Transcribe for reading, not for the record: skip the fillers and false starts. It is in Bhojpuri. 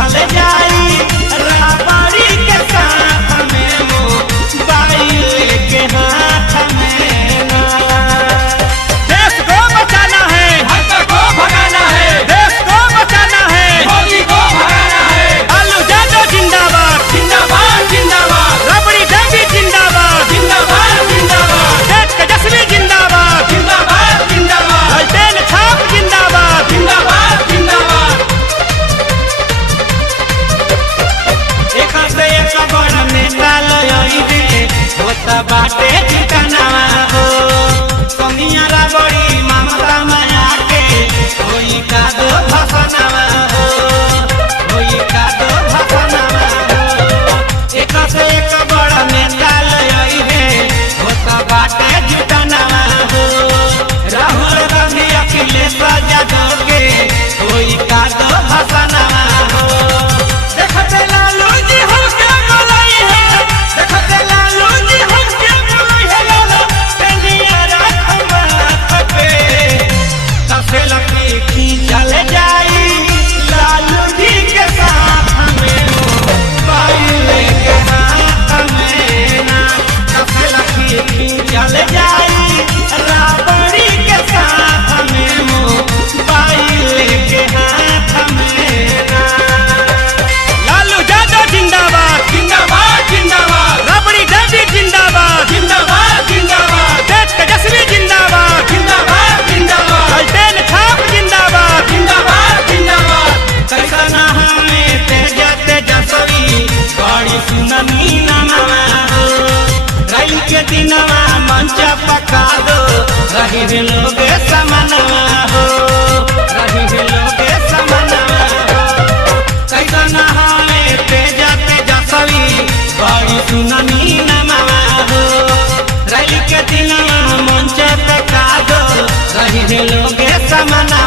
चल जाई राबड़ी के साथ में मोबाइल के हाथ में ना। देश को बचाना है, हत्या को भगाना है, देश को बचाना है, मोदी को भगाना है। लालू यादव जिंदाबाद, जिंदाबाद जिंदाबाद, राबड़ी देवी जिंदाबाद, जिंदाबाद जिंदाबाद, तेज तेजस्वी जिंदाबाद, जिंदाबाद जिंदाबाद, लालटेन छाप जिंदाबाद। जिंदाबाद जिंदाबाद। एक से एक बड़ नेता लई दे होता बाटे ठिकाना हो। कमिया राबड़ी ममता माया के होई का दो भसनावा हो, होई का दो भसनावा हो। एक से एक बड़ नेता लई दे होता बाटे ठिकाना हो। राहुल गांधी अखिलेश यादव के होई का दो भसनावा हो। देखते लालू जी हमके बोलाई है, देखते लालू जी हमके बोलाई है। लाला पेंडिया रात माथ पे तसे लकी खींचल जाई लालू जी के साथ में मोबाइल के हाथ में ना। तसे लकी खींचल जाई राबड़ी के साथ में मोबाइल के हाथ में ना। लालू यादव जिंदाबाद, जिंदाबाद जिंदाबाद, राबड़ी देवी जिंदाबाद, जिंदाबाद जिंदाबाद, तेज तेजस्वी जिंदाबाद, जिंदाबाद जिंदाबाद, लालटेन छाप जिंदाबाद। जिंदाबाद जिंदाबाद। कैसा हमें तेज तेजस्वी बड़ी सुननी नमवा हो। रैल के दिनवा मंच पका दो रही रे लोग समनवा हो, रही रे लोग समनवा हो। कैसा हमें तेज तेजस्वी बड़ी सुननी नमवा हो। रैल के दिनवा मंच पका दो रही रे लोग समनवा